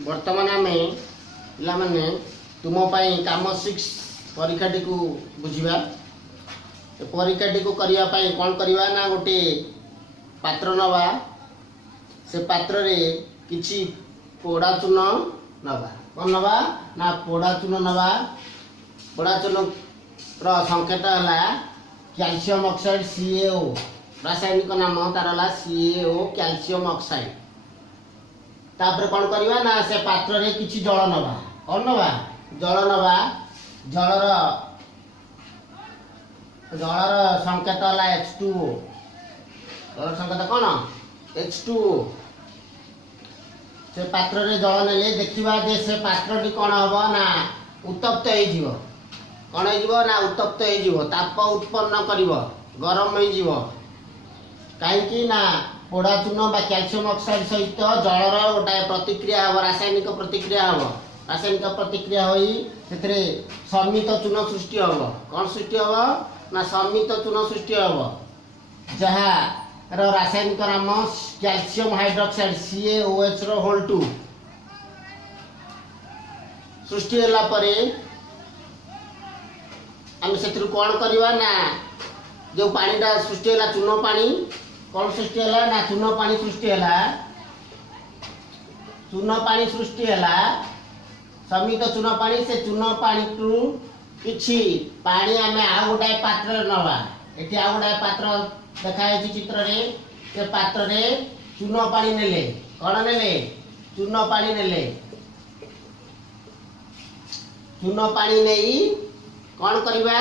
वर्तमान आमे पिला माने तुम पई काम 6 परीक्षाटी को बुझिबा। परीक्षाटी को करिया पई कोन करिवा ना गोटे पात्र नवा। से पात्र रे किछि पोड़ा चून नवा। कोन नवा ना पोड़ा चून नवा। पोड़ा चून रो संकेत हला कैल्शियम ऑक्साइड CaO। रासायनिक नाम तार हला CaO कैल्शियम ऑक्साइड। तापर कौन करवा ना से पात्र रे किछि जल नवा। कौन नवा जल नवा। जलर संकेत हला H2O। जलर संकेत कौन H2O। से पात्र रे जल नेले देखिबा जे से पात्र टी कौन हबो ना उत्तप्त हे जीवो। कौन हे जीवो ना उत्तप्त हे जीवो। ताप उत्पन्न करिवो गरम हे जीवो। काहे कि ना पोड़ा चून बा कैल्शियम ऑक्साइड सहित जलर गोटे प्रतिक्रिया हम रासायनिक प्रतिक्रिया हम। रासायनिक प्रतिक्रिया होई सेतरे सम्मित चून सृष्टि हम। कौन सृष्टि हम ना सम्मित चून सृष्टि हम जहा रो रासायनिक नाम कैल्शियम हाइड्रोक्साइड CaOH रो होल 2 सृष्टि होला परे हम सेतरु कोन करबा ना जो पानीटा सृष्टि होला चून पानी। कौन सृष्टि है ना चून पानी सृष्टि है। चून पानी सृष्टि है समित चून पानी। से चून पानी टू किछि पानी आमे आ गोटाए पात्र नवा। एठी आ गोटाए पात्र देखाय चित्र रे। से पात्र रे चून पानी नेले। कौन नेले चून पानी नेले। चून पानी नेई कौन करबा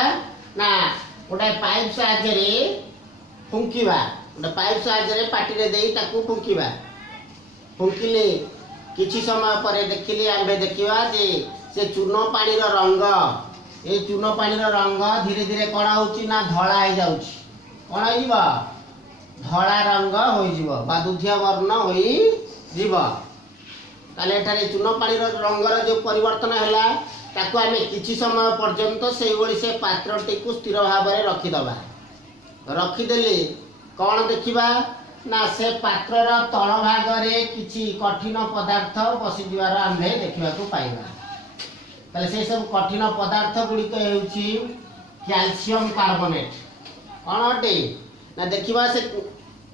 ना गोटाए पाइप साहाय्य रे फुंकीबा। गोटे पाइप साहाय्य पाटी रे देई ताकू फुंकीबा। फुंकिले किछि समय पर देखिले आंबे देखिबा जे से चून पानी रो रंग ए चून पानी रो रंग धीरे धीरे कोन होउची ना धळा हे जाउची। कोन हे जीवा धळा रंग होई जीवा बा दुधिया वर्ण होई जीवा। ताले एठारे चून पानी रो रंग रो जो परिवर्तन हैला ताकू आमे किछि समय पर्यंत सेई ओली से पात्रटी को स्थिर भाव रे रखि दबा। रखि देले कौन देखिबा ना से पात्र रो तळ भाग रे किछि कठिन पदार्थ बसि दिवार आंबे देखिबा को पाइबा। तले से सब कठिन पदार्थ गुडी तो हेउची कैल्शियम कार्बोनेट। कौन हटे ना देखिबा से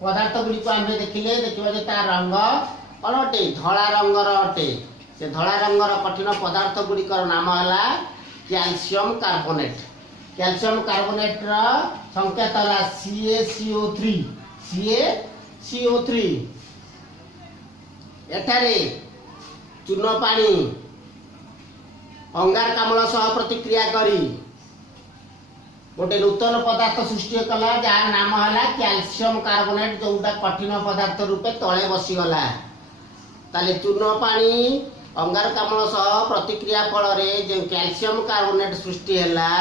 पदार्थ गुडी को आंबे देखिले देखिबा जे ता रंग कौन हटे धळा रंग रो हटे। से धळा रंग रो कठिन पदार्थ गुडी कर नाम हला कैल्शियम कार्बोनेट। कैल्शियम कार्बोनेट रो संकेत हला CaCO3। CaCO3 एठारे चून पानी अंगारकाम्ल सह प्रतिक्रिया करी गोटे नूतन पदार्थ सृष्टि कला जार नाम हला कैल्शियम कार्बोनेट जोटा कठिन पदार्थ रूपे तले बसी गला। ताले चून पानी अंगारकाम्ल सह प्रतिक्रिया फल रे जे कैल्शियम कार्बोनेट सृष्टि हैला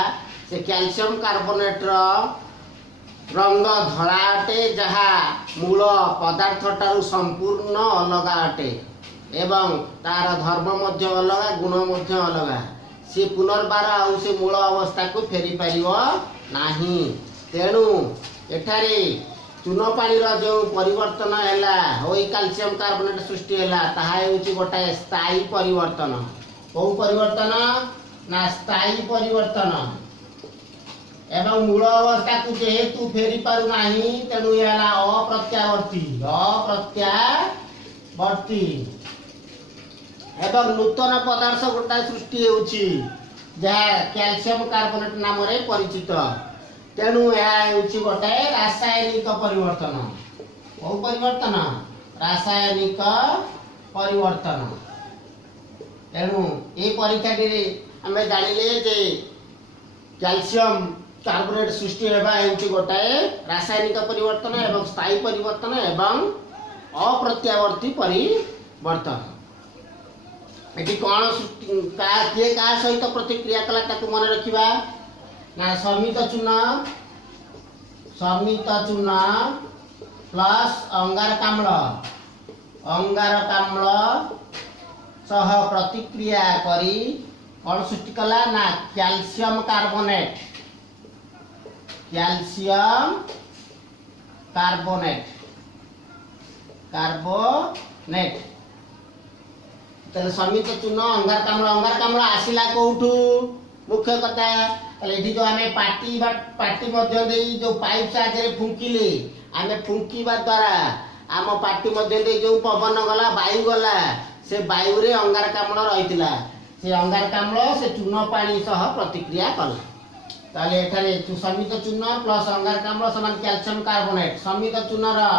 से कैल्शियम कार्बोनेट रो रंग धला अटे जहा मूल पदार्थ टारू संपूर्ण अलग अटे एवं तार धर्म मध्य अलग गुण मध्य अलग। से पुनर्बार आउ से मूल अवस्था को फेरी पारिबो नाही। तेणु एठारे चून पानी रो जो परिवर्तन हैला होई कैल्शियम कार्बोनेट सृष्टि हैला ताहा हेउची गोटाए स्थायी परिवर्तन। को परिवर्तन ना स्थायी परिवर्तन एवं मूल अवस्था को जेहेतु फेरी पारु नाही तेणु याला अप्रत्यावर्ती एवं नूतन पदार्थ गोटा सृष्टि हेउची जहा कैल्शियम कार्बोनेट नाम रे परिचित। तेणु यह हेउची गोटे रासायनिक परिवर्तन। को परिवर्तन रासायनिक परिवर्तन। तेणु ए परीक्षा रे हमें जानिले जे कैल्शियम कार्बोनेट सृष्टि हेबा हेउची गोटाए रासायनिक परिवर्तन एवं स्थायी परिवर्तन एवं अप्रत्यावर्ती परिवर्तन। एटी कोन का के का सहित प्रतिक्रिया कला ताकू मन रखिबा ना समित चून प्लस अंगारकाम्ल सह प्रतिक्रिया करी कौन सृष्टि कला ना कैल्शियम कार्बोनेट। कैल्शियम कार्बोनेट ताले समित चूर्ण अंगारकाम्ल आसिला कोठू मुख्य कथा ताले एठी जो आमे पार्टी मध्य देई जो पाइप साहाय्य फुंकिले आमे फुंकिबा द्वारा आम पार्टी मध्य देई जो पवन गला वायु गला से वायु रे अंगारकाम्ल रहितिला से अंगारकाम्ल से चूर्ण पानी सह प्रतिक्रिया कला ताले एठारे समित चूर्ण प्लस अंगारकाम्ल समान कैल्शियम कार्बोनेट समित चूर्ण रा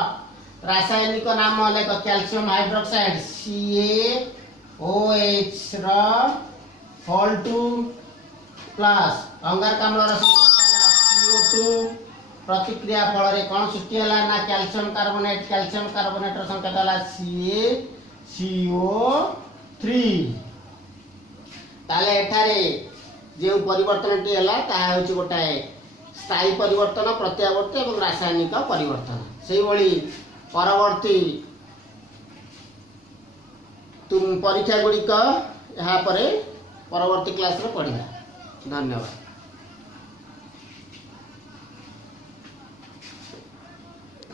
रासायनिक नाम लेख कैल्शियम हाइड्रोक्साइड CaOH रा Hol2 प्लस अंगारकाम्ल रा CO2 प्रतिक्रिया फल रे कोन सृष्टि हला ना कैल्शियम कार्बोनेट रा संकेत हला CaCO3 ताले एठारे जो परिवर्तन टी हला ता होची गोटाए स्थायी परिवर्तन प्रत्यावर्ती एवं रासायनिक परिवर्तन से भली परवर्ती तुम परीक्षा गुड़िक यहाँ परवर्ती क्लास रे पढ़िबा। धन्यवाद।